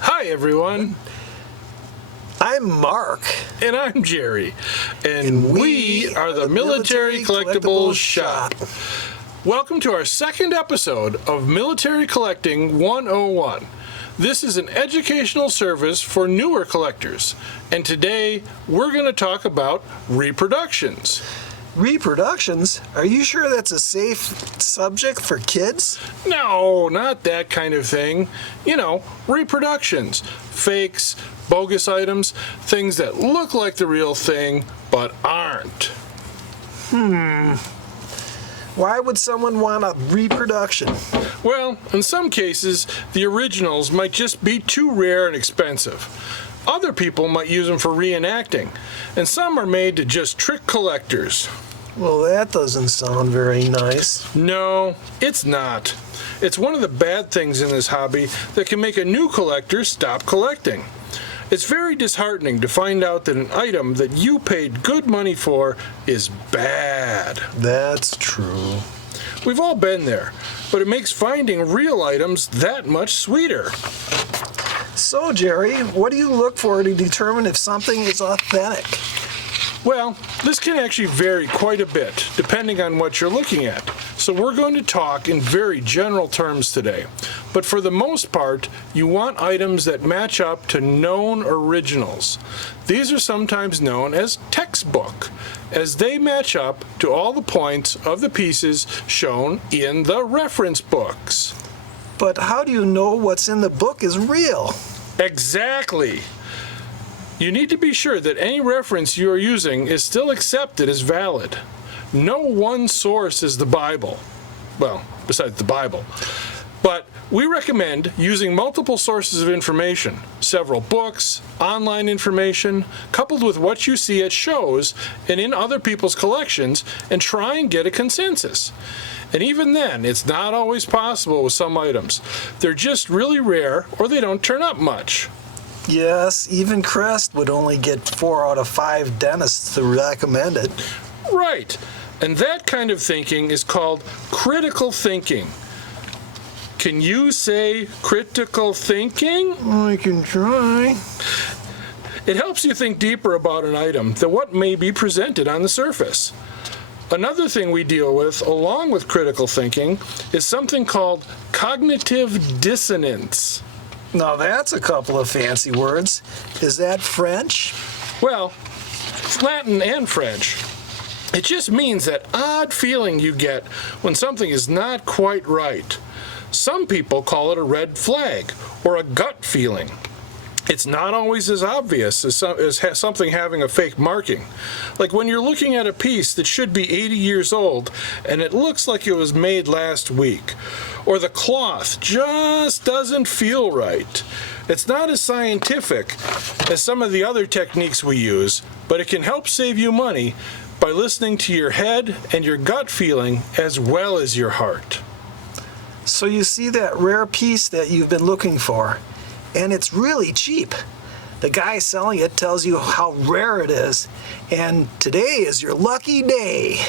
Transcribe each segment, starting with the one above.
Hi, everyone. I'm Mark. And I'm Jerry. And we are the Military Collectibles Shop. Welcome to our second episode of Military Collecting 101. This is an educational service for newer collectors. And today, we're going to talk about reproductions. Reproductions? Are you sure that's a safe subject for kids? No, not that kind of thing. You know, reproductions. Fakes, bogus items, things that look like the real thing, but aren't. Why would someone want a reproduction? Well, in some cases, the originals might just be too rare and expensive. Other people might use them for reenacting, and some are made to just trick collectors. Well, that doesn't sound very nice. No, it's not. It's one of the bad things in this hobby that can make a new collector stop collecting. It's very disheartening to find out that an item that you paid good money for is bad. That's true. We've all been there, but it makes finding real items that much sweeter. So, Jerry, what do you look for to determine if something is authentic? Well, this can actually vary quite a bit, depending on what you're looking at. So we're going to talk in very general terms today. But for the most part, you want items that match up to known originals. These are sometimes known as textbook, as they match up to all the points of the pieces shown in the reference books. But how do you know what's in the book is real? Exactly. You need to be sure that any reference you are using is still accepted as valid. No one source is the Bible. Well, besides the Bible. But we recommend using multiple sources of information, several books, online information, coupled with what you see at shows and in other people's collections, and try and get a consensus. And even then, it's not always possible with some items. They're just really rare or they don't turn up much. Yes, even Crest would only get 4 out of 5 dentists to recommend it. Right. And that kind of thinking is called critical thinking. Can you say critical thinking? I can try. It helps you think deeper about an item than what may be presented on the surface. Another thing we deal with, along with critical thinking, is something called cognitive dissonance. Now that's a couple of fancy words. Is that French? Well, it's Latin and French. It just means that odd feeling you get when something is not quite right. Some people call it a red flag or a gut feeling. It's not always as obvious as something having a fake marking. Like when you're looking at a piece that should be 80 years old and it looks like it was made last week. Or the cloth just doesn't feel right. It's not as scientific as some of the other techniques we use, but it can help save you money by listening to your head and your gut feeling as well as your heart. So you see that rare piece that you've been looking for, and it's really cheap. The guy selling it tells you how rare it is, and today is your lucky day.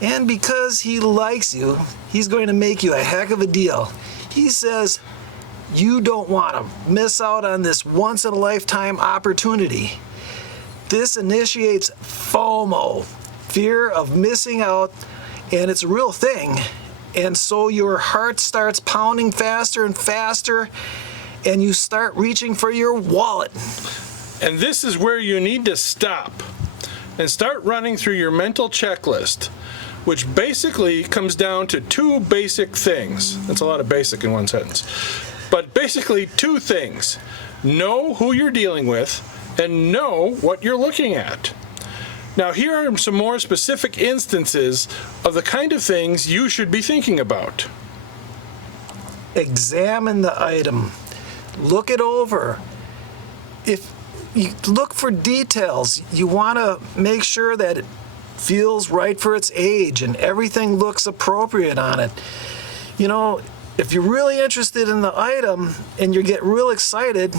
And because he likes you, he's going to make you a heck of a deal. He says you don't want to miss out on this once-in-a-lifetime opportunity. This initiates FOMO, fear of missing out, and it's a real thing. And so your heart starts pounding faster and faster, and you start reaching for your wallet. And this is where you need to stop and start running through your mental checklist, which basically comes down to 2 basic things. That's a lot of basic in one sentence. But basically 2 things. Know who you're dealing with and know what you're looking at. Now here are some more specific instances of the kind of things you should be thinking about. Examine the item. Look it over. If you look for details, you want to make sure that it feels right for its age and everything looks appropriate on it. You know, if you're really interested in the item and you get real excited,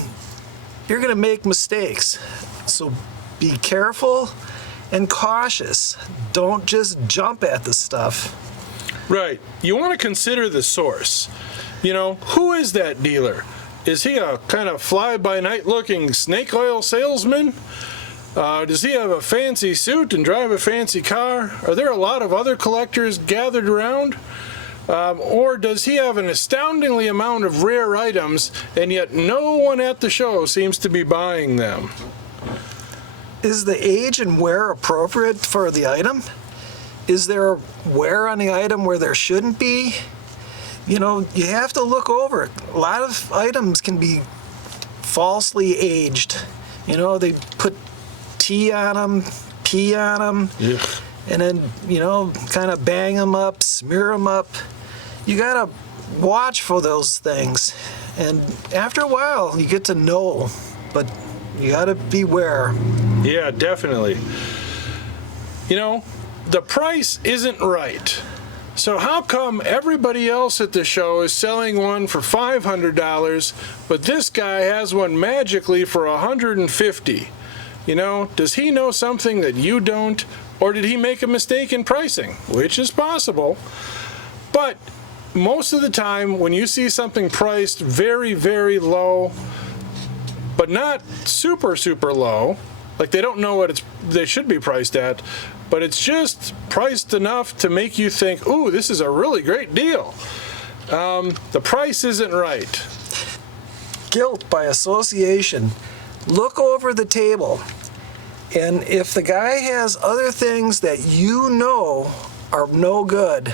you're going to make mistakes. So be careful and cautious. Don't just jump at the stuff. Right. You want to consider the source. You know, who is that dealer? Is he a kind of fly-by-night looking snake oil salesman? Does he have a fancy suit and drive a fancy car? Are there a lot of other collectors gathered around? Or does he have an astoundingly amount of rare items, and yet no one at the show seems to be buying them? Is the age and wear appropriate for the item? Is there wear on the item where there shouldn't be? You know, you have to look over it. A lot of items can be falsely aged. You know, they put T on them, P on them, and then, you know, kind of bang them up, smear them up. You gotta watch for those things. And after a while, you get to know, but you gotta beware. Yeah, definitely. You know, the price isn't right. So how come everybody else at the show is selling one for $500, but this guy has one magically for $150? You know, does he know something that you don't? Or did he make a mistake in pricing? Which is possible. But most of the time, when you see something priced very, very low, but not super, super low, like they don't know what they should be priced at, but it's just priced enough to make you think, ooh, this is a really great deal. The price isn't right. Guilt by association. Look over the table, and if the guy has other things that you know are no good,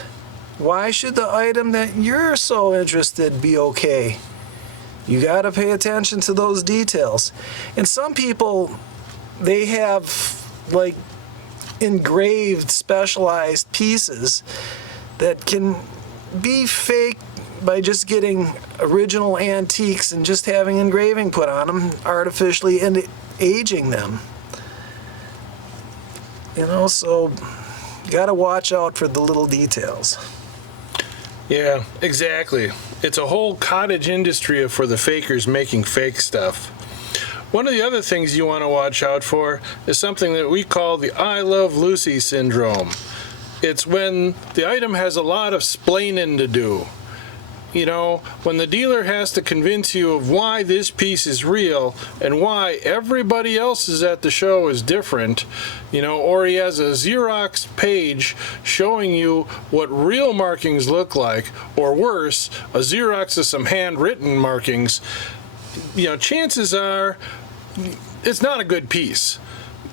why should the item that you're so interested be okay? You gotta pay attention to those details. And some people, they have like engraved specialized pieces that can be fake by just getting original antiques and just having engraving put on them artificially and aging them. You know, so you gotta watch out for the little details. Yeah, exactly. It's a whole cottage industry for the fakers making fake stuff. One of the other things you want to watch out for is something that we call the I Love Lucy syndrome. It's when the item has a lot of splaining to do. You know, when the dealer has to convince you of why this piece is real and why everybody else's at the show is different, you know, or he has a Xerox page showing you what real markings look like, or worse, a Xerox of some handwritten markings, you know, chances are it's not a good piece.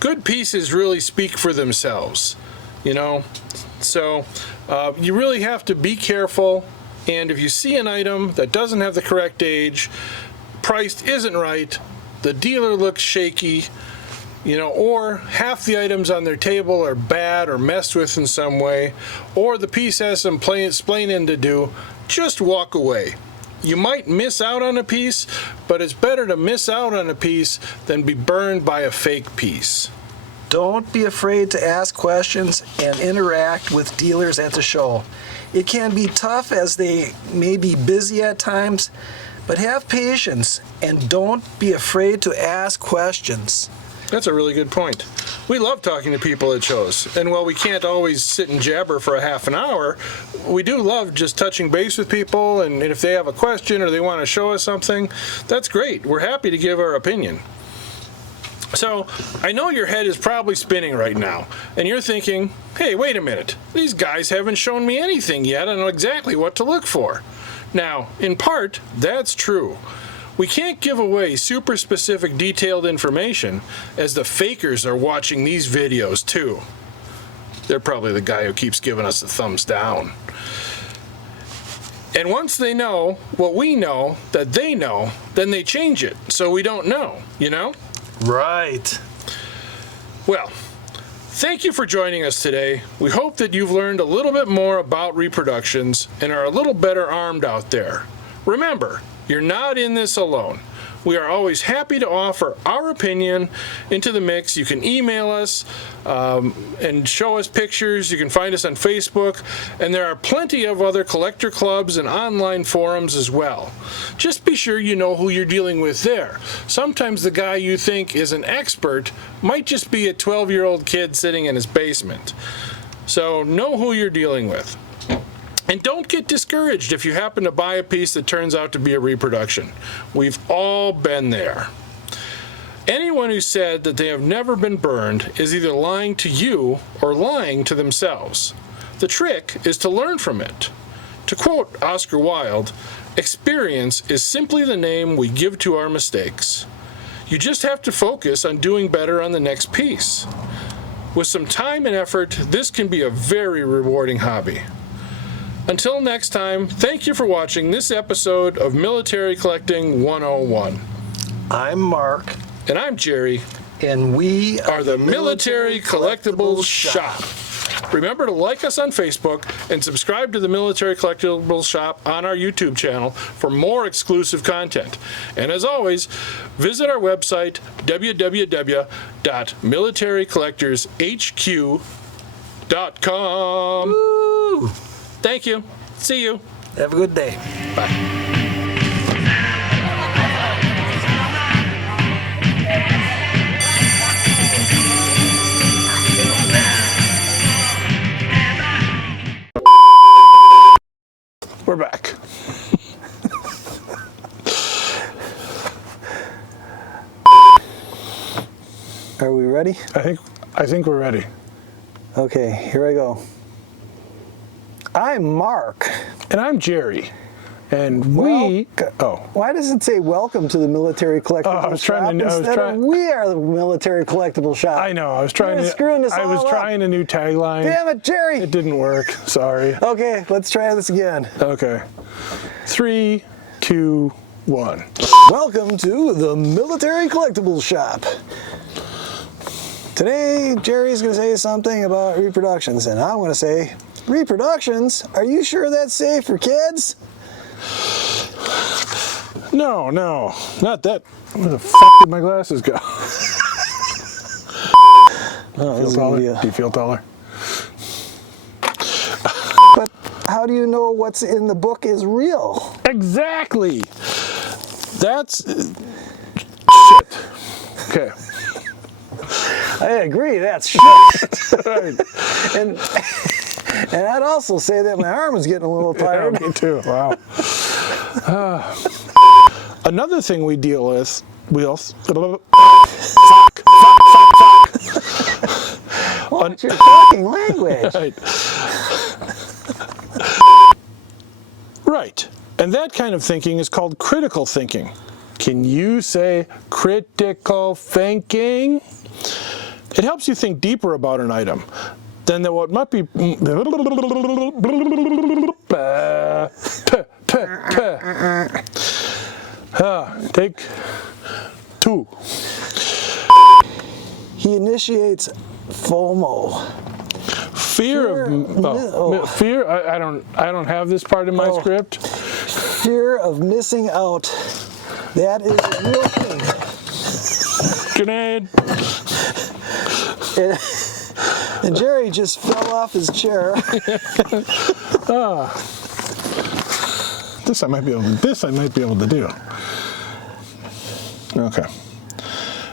Good pieces really speak for themselves, you know, so you really have to be careful. And if you see an item that doesn't have the correct age, priced isn't right, the dealer looks shaky, you know, or half the items on their table are bad or messed with in some way, or the piece has some splaining to do, just walk away. You might miss out on a piece, but it's better to miss out on a piece than be burned by a fake piece. Don't be afraid to ask questions and interact with dealers at the show. It can be tough as they may be busy at times, but have patience and don't be afraid to ask questions. That's a really good point. We love talking to people at shows, and while we can't always sit and jabber for a half an hour, we do love just touching base with people, and if they have a question or they want to show us something, that's great. We're happy to give our opinion. So, I know your head is probably spinning right now, and you're thinking, hey, wait a minute, these guys haven't shown me anything yet. I know exactly what to look for. Now, in part, that's true. We can't give away super specific detailed information, as the fakers are watching these videos too. They're probably the guy who keeps giving us the thumbs down. And once they know what we know that they know, then they change it so we don't know, you know? Right. Well, thank you for joining us today. We hope that you've learned a little bit more about Reproductions and are a little better armed out there. Remember, you're not in this alone. We are always happy to offer our opinion into the mix. You can email us and show us pictures. You can find us on Facebook, and there are plenty of other collector clubs and online forums as well. Just be sure you know who you're dealing with there. Sometimes the guy you think is an expert might just be a 12-year-old kid sitting in his basement. So know who you're dealing with. And don't get discouraged if you happen to buy a piece that turns out to be a reproduction. We've all been there. Anyone who said that they have never been burned is either lying to you or lying to themselves. The trick is to learn from it. To quote Oscar Wilde, experience is simply the name we give to our mistakes. You just have to focus on doing better on the next piece. With some time and effort, this can be a very rewarding hobby. Until next time, thank you for watching this episode of Military Collecting 101. I'm Mark. And I'm Jerry. And we are the Military Collectibles Shop. Remember to like us on Facebook and subscribe to the Military Collectibles Shop on our YouTube channel for more exclusive content. And as always, visit our website, www.militarycollectorshq.com. Woo! Thank you. See you. Have a good day. Bye. We're back. Are we ready? I think we're ready. Okay, here I go. I'm Mark. And I'm Jerry. And Why does it say welcome to the Military Collectibles Shop instead of we are the Military Collectibles Shop? I know. I was trying a new tagline. Damn it, Jerry! It didn't work. Sorry. Okay, let's try this again. Okay. 3, 2, 1. Welcome to the Military Collectibles Shop. Today, Jerry's going to say something about reproductions, and I'm going to say, reproductions? Are you sure that's safe for kids? No, not that. Where the fuck did my glasses go? Do you feel taller? But how do you know what's in the book is real? Exactly. That's shit. Okay. I agree, that's shit. Right. And I'd also say that my arm is getting a little tired. Yeah, me too. Wow. Another thing we deal with, fuck. What's your fucking language? Right. And that kind of thinking is called critical thinking. Can you say critical thinking? It helps you think deeper about an item than that what might be. Take 2. He initiates FOMO. Fear. I don't have this part in my script. Fear of missing out. That is a real thing. Grenade. And Jerry just fell off his chair. This I might be able to do. Okay.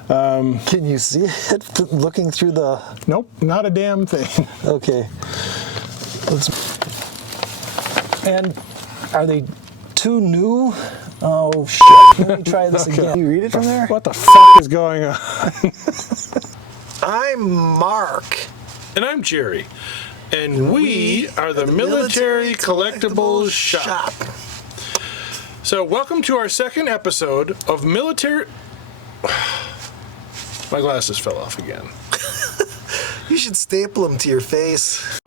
Can you see it looking through the... Nope, not a damn thing. Okay. And are they too new? Oh, shit. Let me try this again. Can you read it from there? What the fuck is going on? I'm Mark. And I'm Jerry. And we are the Military Collectibles Shop. So welcome to our second episode of Military... My glasses fell off again. You should staple them to your face.